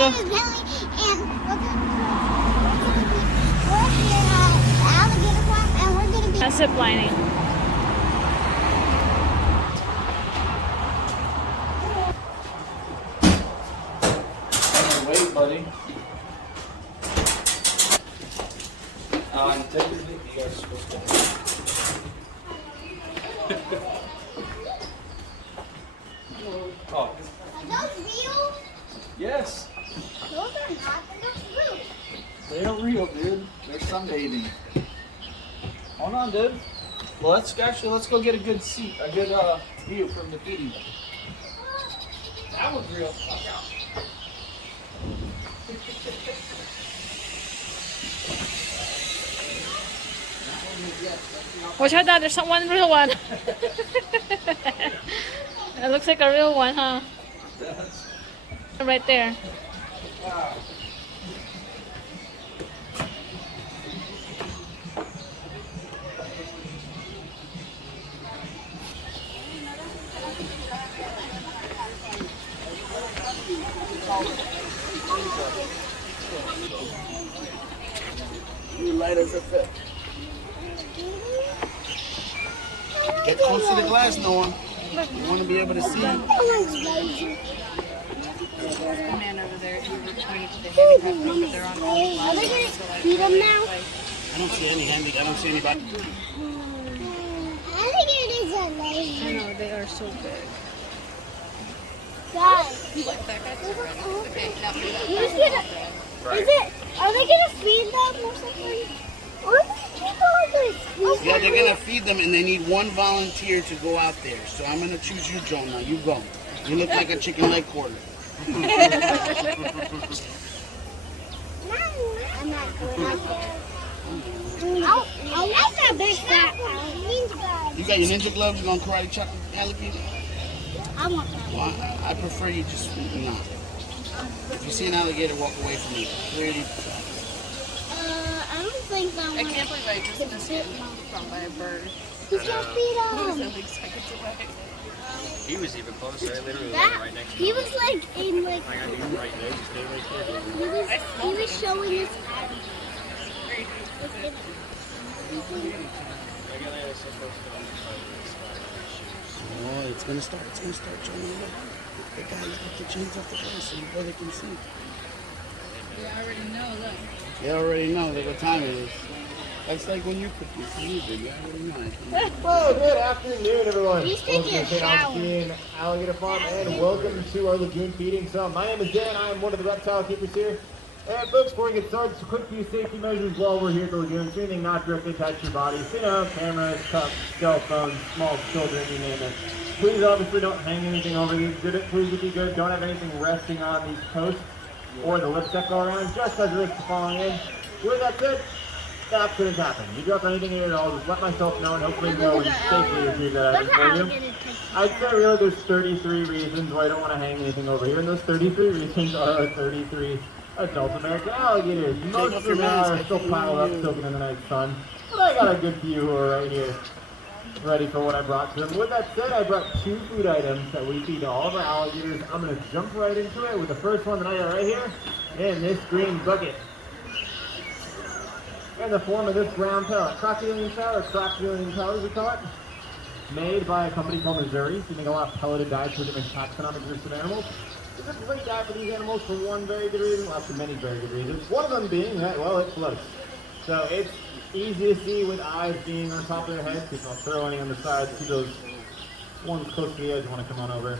go. And we're here at Alligator Farm, and we're going to be Zip lining. Wait, buddy. Technically, you guys are supposed to. Oh. Are those real? Yes. Those are not. They're not real. They are real, dude. They're sunbathing. Hold on, dude. Well, let's go get a good seat, a good view from the feeding. That was real. Watch out. Watch out, Dad. There's one real one. It looks like a real one, huh? Right there. Wow. You light as a fit. Get close to the glass, Noah. You want to be able to see. man over there who were pointing to the handicap group, but they're on all the Are they going to feed them now? I don't see any handy. I don't see anybody. Alligators are lazy. I know, they are so big. Guys. Are they gonna feed them or something? Or are these people going to feed Yeah, they're gonna feed them, and they need one volunteer to go out there. So I'm gonna choose you, Joan. Now you go. You look like a chicken leg quarter. I'm not going out there. I like that big fat one. You got your ninja gloves. You gonna karate chop the alligator? I want that one. Well, I prefer you just not. If you see an alligator, walk away from it. Pretty. I don't think that one. I can't believe I just missed it from by a bird. He's gonna feed I was them. really excited to buy it. He was even closer. I literally That, right next to he him. was like in like, I got you right there. You stay right there. he was showing us. Oh, it's gonna start. It's gonna start. Joan, look. The guy left the chains off the glass so your brother can see. They already know, look. They already know what time it is. That's like when you cook your food, you already know. Well, good afternoon, everyone. He's taking Welcome a to shower. St.Augustine Alligator Farm, and welcome to our lagoon feeding. So, my name is Dan. I am one of the reptile keepers here. And folks, before we get started, just a quick few safety measures while we're here at the lagoon. So anything not directly attached to your body. So, you know, cameras, cups, cell phones, small children, you name it. Please obviously don't hang anything over these. Please, if you good, don't have anything resting on these posts or the lips that go around, just as a risk of falling in. With that said, accidents happen. If you drop anything in at all, just let myself know and hopefully know and safely retrieve that item for you. I'd say really there's 33 reasons why I don't want to hang anything over here, and those 33 reasons are 33 adult American alligators. Most of them are still piled up, soaking in the nice sun, but I got a good few who are right here, ready for what I brought to them. With that said, I brought 2 food items that we feed to all of our alligators. I'm going to jump right into it with the first one that I got right here, in this green bucket. In the form of this brown pellet, crocodile pellet, or crocodile pellet as we call it, made by a company called Missouri. So you make a lot of pelleted diets for different taxonomic groups of animals. It's a great diet for these animals for one very good reason, well, actually many very good reasons. One of them being that, well, it floats. So it's easy to see with eyes being on top of their heads. If I'll throw any on the sides, see those ones close to the edge want to come on over.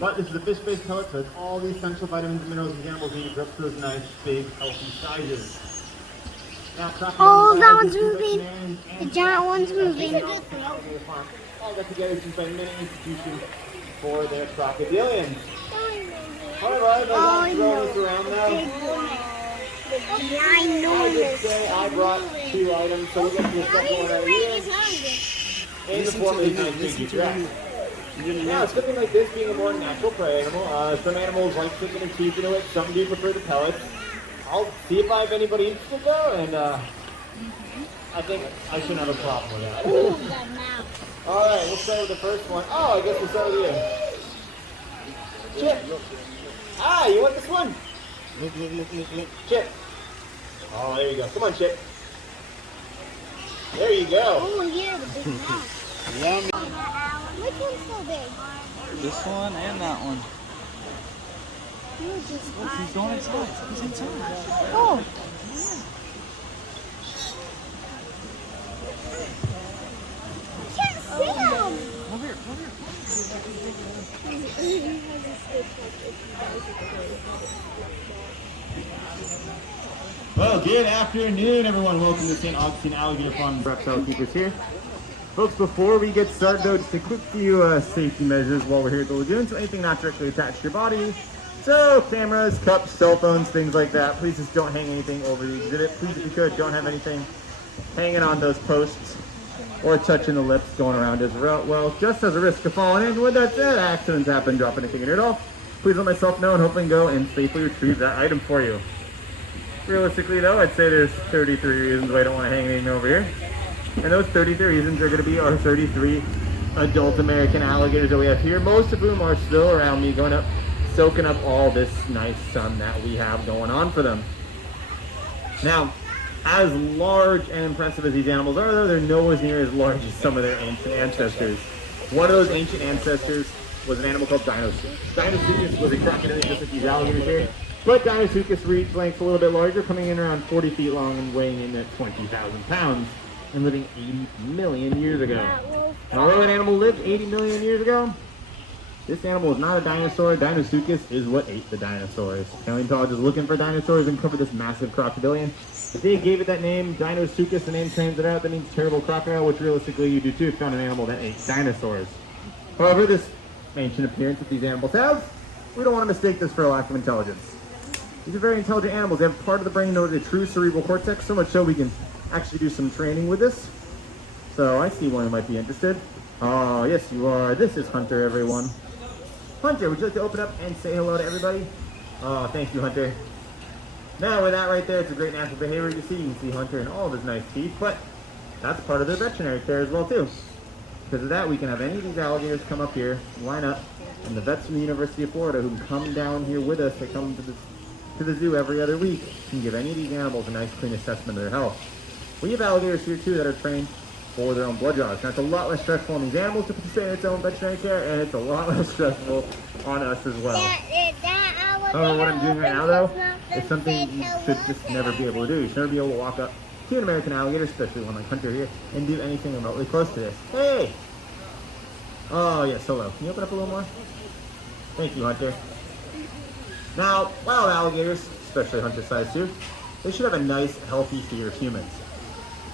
But this is a fish-based pellet, so it's all the essential vitamins and minerals these animals need to grow up to those nice, big, healthy sizes. Oh, that one's moving. The giant one's moving. All got together since by many institutions for their crocodilians. Alright, I'm throwing this around now. I just say I brought 2 items, so we'll get to the second one right here. In the form of these nice big giraffe. Now, something like this being a more natural prey animal, some animals like sticking their teeth into it, some do prefer the pellets. I'll see if I have anybody interested though, and I think I shouldn't have a problem with that. Alright, we'll start with the first one. Oh, I guess we'll start with you. Chip! Ah, you want this one? Look. Chip. Oh, there you go. Come on, Chip. There you go. Oh, yeah, the big rock. Yummy. Which one's so big? This one and that one. Yours is He's going inside. He's inside. Oh. I can't see him. Come here. Well, good afternoon, everyone. Welcome to St. Augustine Alligator Farm Reptile Keepers here. Folks, before we get started, though, just a quick few safety measures while we're here at the lagoon. So anything not directly attached to your body. So cameras, cups, cell phones, things like that. Please just don't hang anything over the exhibit. Please, if you could, don't have anything hanging on those posts or touching the lips going around as well. Just as a risk of falling in. With that said, accidents happen. Drop anything in it all. Please let myself know and hopefully go and safely retrieve that item for you. Realistically, though, I'd say there's 33 reasons why I don't want to hang anything over here. And those 33 reasons are going to be our 33 adult American alligators that we have here, most of whom are still around me, going up, soaking up all this nice sun that we have going on for them. Now, as large and impressive as these animals are, though, they're nowhere near as large as some of their ancient ancestors. One of those ancient ancestors was an animal called Dinosuchus. Dinosuchus was a crocodile just like these alligators here. But Dinosuchus reached lengths a little bit larger, coming in around 40 feet long and weighing in at 20,000 pounds, and living 80 million years ago. And although an animal lived 80 million years ago, this animal is not a dinosaur. Dinosuchus is what ate the dinosaurs. Paleontologists looking for dinosaurs and covered this massive crocodilian. If they gave it that name, Dinosuchus, the name translated out, that means terrible crocodile, which realistically you do too if you found an animal that ate dinosaurs. However, this ancient appearance that these animals have, we don't want to mistake this for a lack of intelligence. These are very intelligent animals. They have part of the brain known as the true cerebral cortex, so much so we can actually do some training with this. So I see one who might be interested. Oh, yes you are. This is Hunter, everyone. Hunter, would you like to open up and say hello to everybody? Oh, thank you, Hunter. Now with that right there, it's a great natural behavior to see. You can see Hunter in all of his nice teeth, but that's part of their veterinary care as well too. Because of that, we can have any of these alligators come up here, line up, and the vets from the University of Florida who come down here with us, they come to the zoo every other week, can give any of these animals a nice clean assessment of their health. We have alligators here too that are trained for their own blood draws. Now it's a lot less stressful on these animals to participate in its own veterinary care, and it's a lot less stressful on us as well. However, what I'm doing right now though, is something you should just never be able to do. You should never be able to walk up to an American alligator, especially one like Hunter here, and do anything remotely close to this. Hey! Oh yes, hello. Can you open up a little more? Thank you, Hunter. Now, wild alligators, especially Hunter size too, they should have a nice, healthy fear of humans.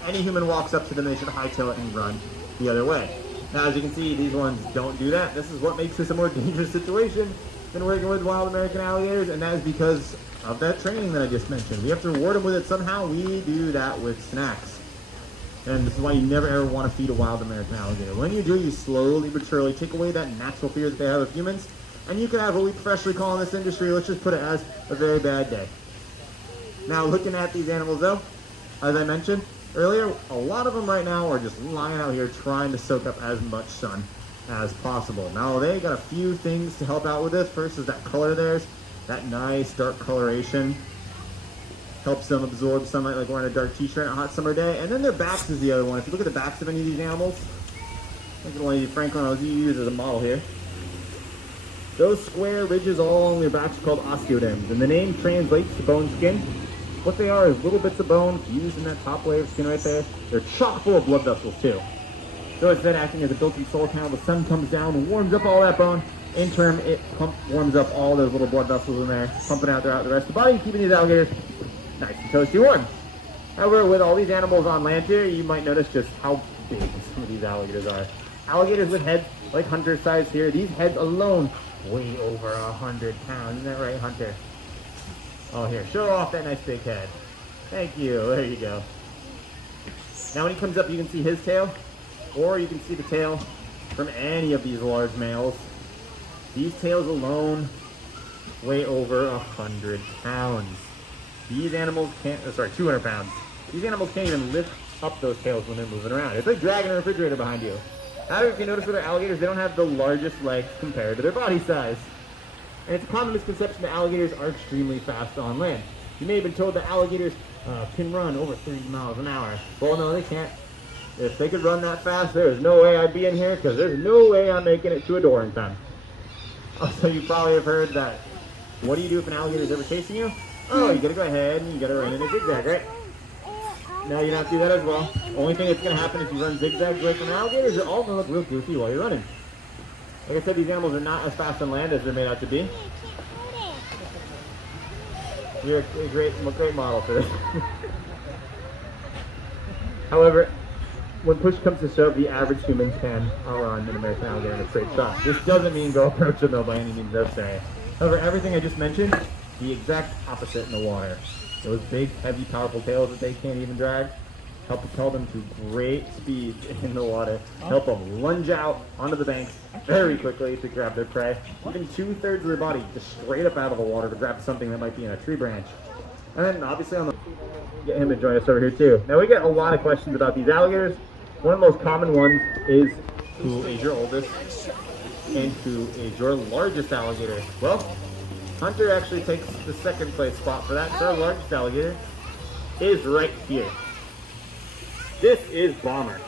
Any human walks up to them, they should hightail it and run the other way. Now, as you can see, these ones don't do that. This is what makes this a more dangerous situation than working with wild American alligators, and that is because of that training that I just mentioned. We have to reward them with it somehow. We do that with snacks. And this is why you never ever want to feed a wild American alligator. When you do, you slowly but surely take away that natural fear that they have of humans, and you can have what we professionally call in this industry, let's just put it as a very bad day. Now, looking at these animals though, as I mentioned earlier, a lot of them right now are just lying out here trying to soak up as much sun as possible. Now, they got a few things to help out with this. First is that color of theirs, that nice dark coloration. Helps them absorb sunlight like wearing a dark t-shirt on a hot summer day. And then their backs is the other one. If you look at the backs of any of these animals, look at the one Franklin was used as a model here. Those square ridges all along their backs are called osteoderms, and the name translates to bone skin. What they are is little bits of bone fused in that top layer of skin right there. They're chock full of blood vessels too. So instead of acting as a built-in solar panel, the sun comes down and warms up all that bone. In turn, it warms up all those little blood vessels in there, pumping out throughout the rest of the body, keeping these alligators nice and toasty warm. However, with all these animals on land here, you might notice just how big some of these alligators are. Alligators with heads like Hunter's size here, these heads alone weigh over 100 pounds. Isn't that right, Hunter? Oh, here, show off that nice big head. Thank you, there you go. Now when he comes up, you can see his tail, or you can see the tail from any of these large males. These tails alone weigh over 100 pounds. These animals can't, 200 pounds. These animals can't even lift up those tails when they're moving around. It's like dragging a refrigerator behind you. However, if you notice with our alligators, they don't have the largest legs compared to their body size. And it's a common misconception that alligators are extremely fast on land. You may have been told that alligators can run over 30 miles an hour. Well, no, they can't. If they could run that fast, there's no way I'd be in here, because there's no way I'm making it to a door in time. Also, you probably have heard that, what do you do if an alligator is ever chasing you? Oh, you gotta go ahead and you gotta run in a zigzag, right? No, you don't have to do that as well. Only thing that's gonna happen if you run zigzags away from an alligator is you're all gonna look real goofy while you're running. Like I said, these animals are not as fast on land as they're made out to be. You're a great model for this. However, when push comes to shove, the average human can outrun an American alligator in a straight shot. This doesn't mean go approach them though by any means necessary. However, everything I just mentioned, the exact opposite in the water. Those big, heavy, powerful tails that they can't even drag help propel them to great speeds in the water, help them lunge out onto the banks very quickly to grab their prey, even 2/3 of their body just straight up out of the water to grab something that might be in a tree branch. And then obviously on the get him to join us over here too. Now we get a lot of questions about these alligators. One of the most common ones is who is your oldest and who is your largest alligator? Well, Hunter actually takes the second place spot for that. So our largest alligator is right here. This is Bomber.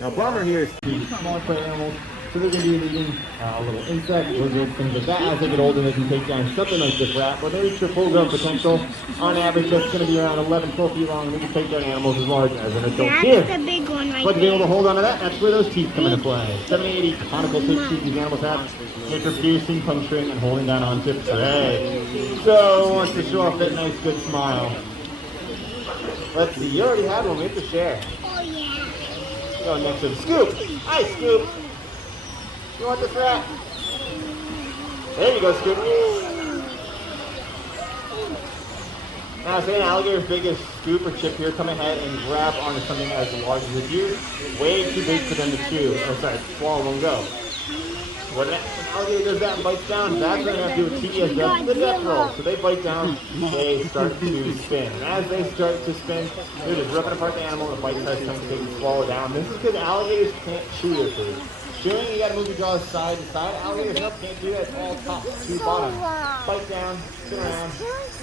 Now Bomber here is the smaller prey animals, so they're going to be eating little insects, lizards, things like that. As they get older, they can take down something like this rat. When they reach their full grown potential, on average that's going to be around 11, 12 feet long, and they can take down animals as large as an adult deer. That's the big one right But to be able to hold on to that, that's where those teeth come into play. 70, 80 conical teeth these animals have. Which are piercing, puncturing, and holding down onto prey. So wants to show off that nice, good smile. Let's see, you already had one, we have to share. Oh yeah. Go next to the Scoop. Hi, Scoop. You want this rat? There you go, Scoop. Now, say an alligator's big as Scoop or Chip here, come ahead and grab onto something as large as a deer. Way too big for them to chew. Oh, sorry, swallow and go. When an alligator does that and bites down, that's when they have to do a TDS does the death roll. So they bite down, they start to spin. And as they start to spin, they're just ripping apart the animal, the bite starts to take and swallow down. This is because alligators can't chew their food. Chewing, you gotta move your jaws side to side. Alligators can't do that. It's all top to bottom. Bite down, spin around.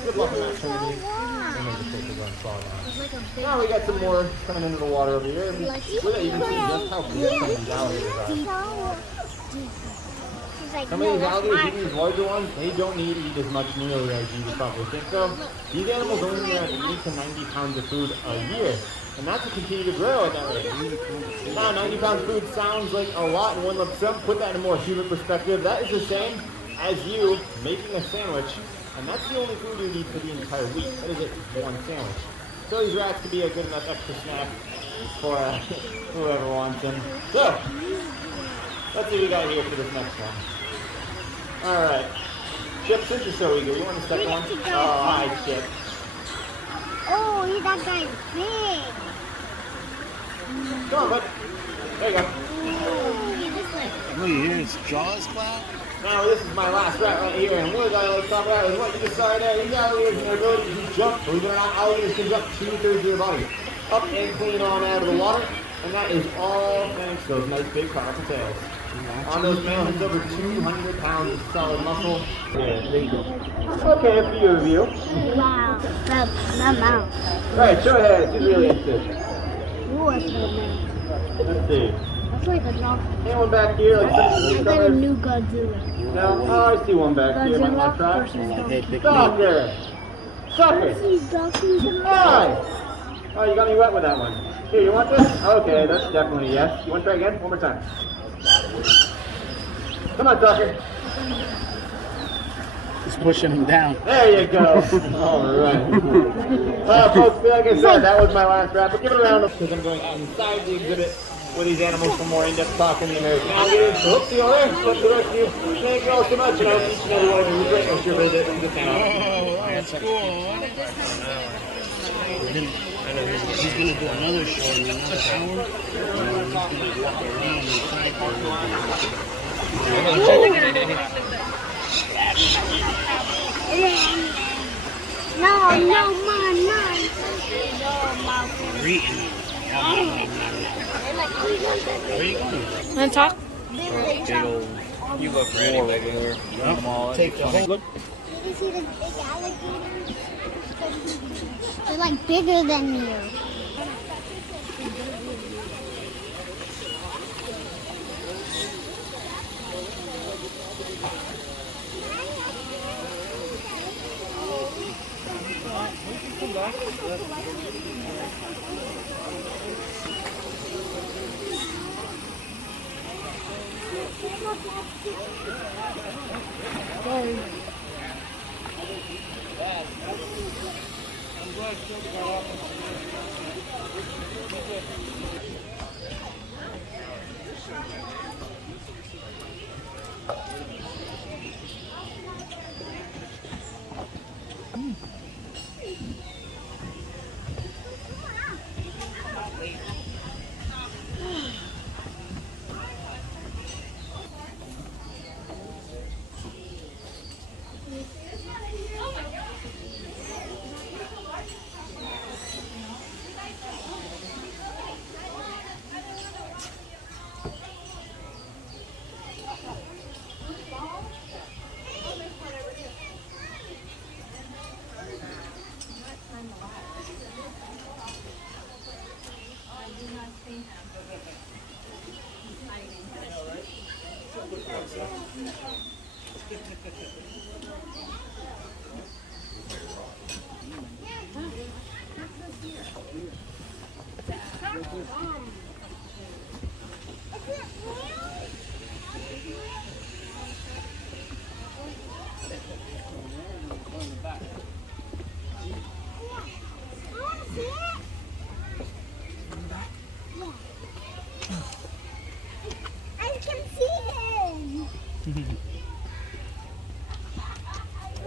Good luck in that tournament. And then just take the run, fall down. Now we got some more coming into the water over here. With that, you can see just how big some of these alligators are. Some of these alligators, even these larger ones, they don't need to eat as much nearly as you would probably think so. These animals only need around 80 to 90 pounds of food a year. And that's to continue to grow at that rate. Now, 90 pounds of food sounds like a lot in one lump sum. Put that in a more human perspective. That is the same as you making a sandwich. And that's the only food you need for the entire week. That is it, one sandwich. So these rats could be a good enough extra snack for whoever wants them. So, let's see what we got here for this next one. Alright. Chip, since you're so eager, you want the second one? Oh, hi, Chip. Oh, that guy's big. Come on, bud. There you go. Look, you hear its jaws clap? Now, this is my last rat right here, and what I like to talk about is what you just saw right there. These alligators and their ability to jump. Believe it or not, alligators can jump 2/3 of their body. Up and clean on out of the water, and that is all thanks to those nice big powerful tails. On those males, it's over 200 pounds of solid muscle. Okay, a few of you. Wow, that's my mouth. Alright, show ahead. She's really interested. What's the name? Let's see. That's like a dog. Anyone back here? Like some of I these got a colors? new Godzilla. No? Oh, I see one back here. Might want to try. versus Soccer! Soccer! Godzilla. Hi! Oh, you got me wet with that one. Here, you want this? Okay, that's definitely a yes. You want to try again? One more time. Come on, Soccer. Just pushing him down. There you go. All right. Folks, like I said, that was my last wrap. But give it a round of because I'm going inside the exhibit with these animals for more in-depth talk in the American alligators. So hope to see you all there. Hope to the rest of you. Thank you all so much. And I hope each and every one of you great with your visit to the channel. Oh, that's cool. He's going to do another show in another hour. He's going to walk around mine. We're eating. Where are you going? Want to talk? Big old You look ready, baby. Take the whole. Look, Did you see the big alligators? They're like bigger than you. I can see him.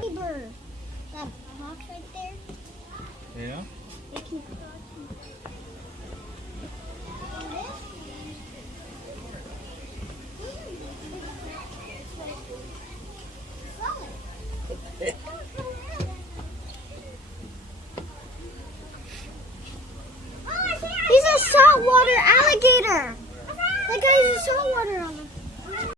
Neighbor, that box right there. yeah. They can cross